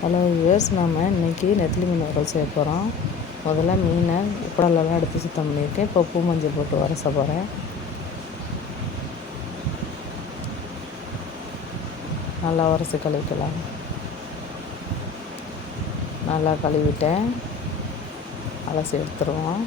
Hello viewers, நம்ம இன்றைக்கி நெத்திலி மீன் வறுவல் செய்ய போகிறோம். முதல்ல மீனை உப்படலாம் எடுத்து சுத்தம் பண்ணியிருக்கேன். இப்போ உப்பு மஞ்சள் போட்டு வரச போகிறேன். நல்லா உரசி கழுவிக்கலாம். நல்லா கழுவிட்டேன். அலசி எடுத்துருவோம்.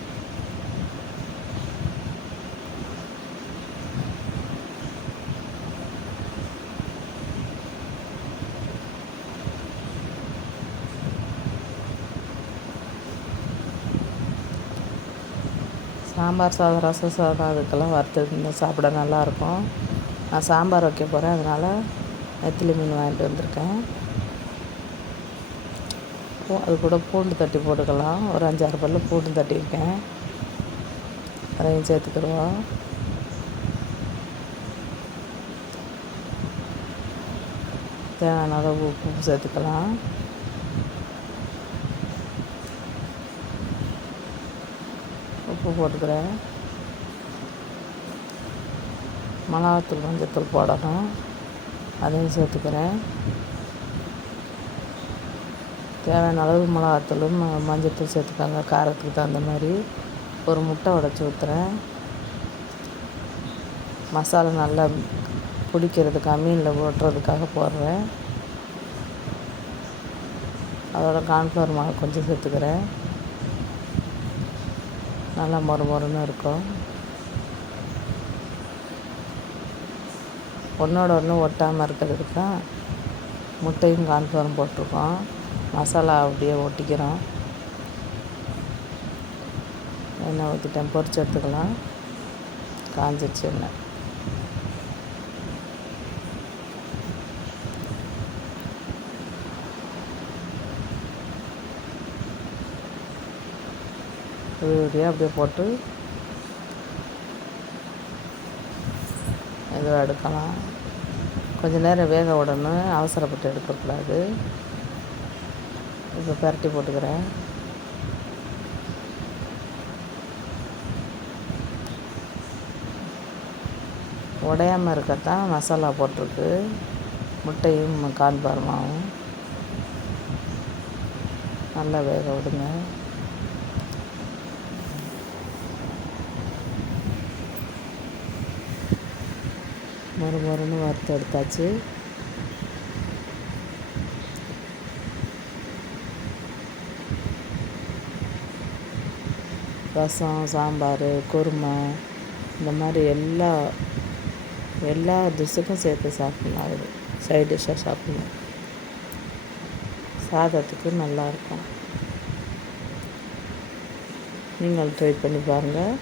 சாம்பார் சாதம், ரசம் சாதம் அதுக்கெல்லாம் வறுத்து சாப்பிட நல்லாயிருக்கும். நான் சாம்பார் வைக்க போகிறேன், அதனால் நெத்திலி மீன் வாங்கிட்டு வந்திருக்கேன். அது கூட பூண்டு தட்டி போட்டுக்கலாம். ஒரு 5-6 பல்லு பூண்டு தட்டியிருக்கேன், அதையும் சேர்த்துக்கிடுவோம். தேவையான அளவு உப்பு சேர்த்துக்கலாம். உப்பு போட்டுக்கிறேன். மிளகாத்தூள், மஞ்சத்தூள் போடணும், அதையும் சேர்த்துக்கிறேன். தேவையான அளவு மிளகாத்தூள், மஞ்சத்தூள் சேர்த்துக்காங்க, காரத்துக்கு தகுந்த மாதிரி. ஒரு முட்டை உடைச்சி ஊற்றுறேன். மசாலா நல்லா பிடிக்கிறதுக்காக, மீனில் ஓட்டுறதுக்காக போடுறேன். அதோட கார்ன்ஃப்ளவர் மாவு கொஞ்சம் சேர்த்துக்கிறேன். நல்லா மொறுன்னு இருக்கும். ஒன்றோட ஒன்று ஒட்டாமல் இருக்கிறதுக்கு தான் முட்டையும் கார்ன்ஃப்ளவரும் போட்டிருக்கோம். மசாலா அப்படியே ஒட்டிக்கிறோம். எண்ணெய் ஊற்றிட்டேன், பொரிச்சு எடுத்துக்கலாம். காஞ்சிச்சு எண்ணெய். அப்படியே போட்டு ஏதோ எடுக்கலாம். கொஞ்சம் நேரம் வேக விடணும், அவசரப்பட்டு எடுக்கக்கூடாது. இப்போ பரட்டி போட்டுக்கிறேன். உடையாமல் இருக்கத்தான் மசாலா போட்டிருக்கு. முட்டையும் கார்ன்ஃப்ளவர் மாவும் நல்லா வேக விடுங்க. மொறுன்னு வறுத்து எடுத்தாச்சு. ரசம், சாம்பார், குருமா, இந்த மாதிரி எல்லா டிஷ்ஷுக்கும் சேர்த்து சாப்பிட்லாம். அது சைட் டிஷ்ஷாக சாப்பிட்லாம். சாதத்துக்கு நல்லாயிருக்கும். நீங்கள் ட்ரை பண்ணி பாருங்கள்.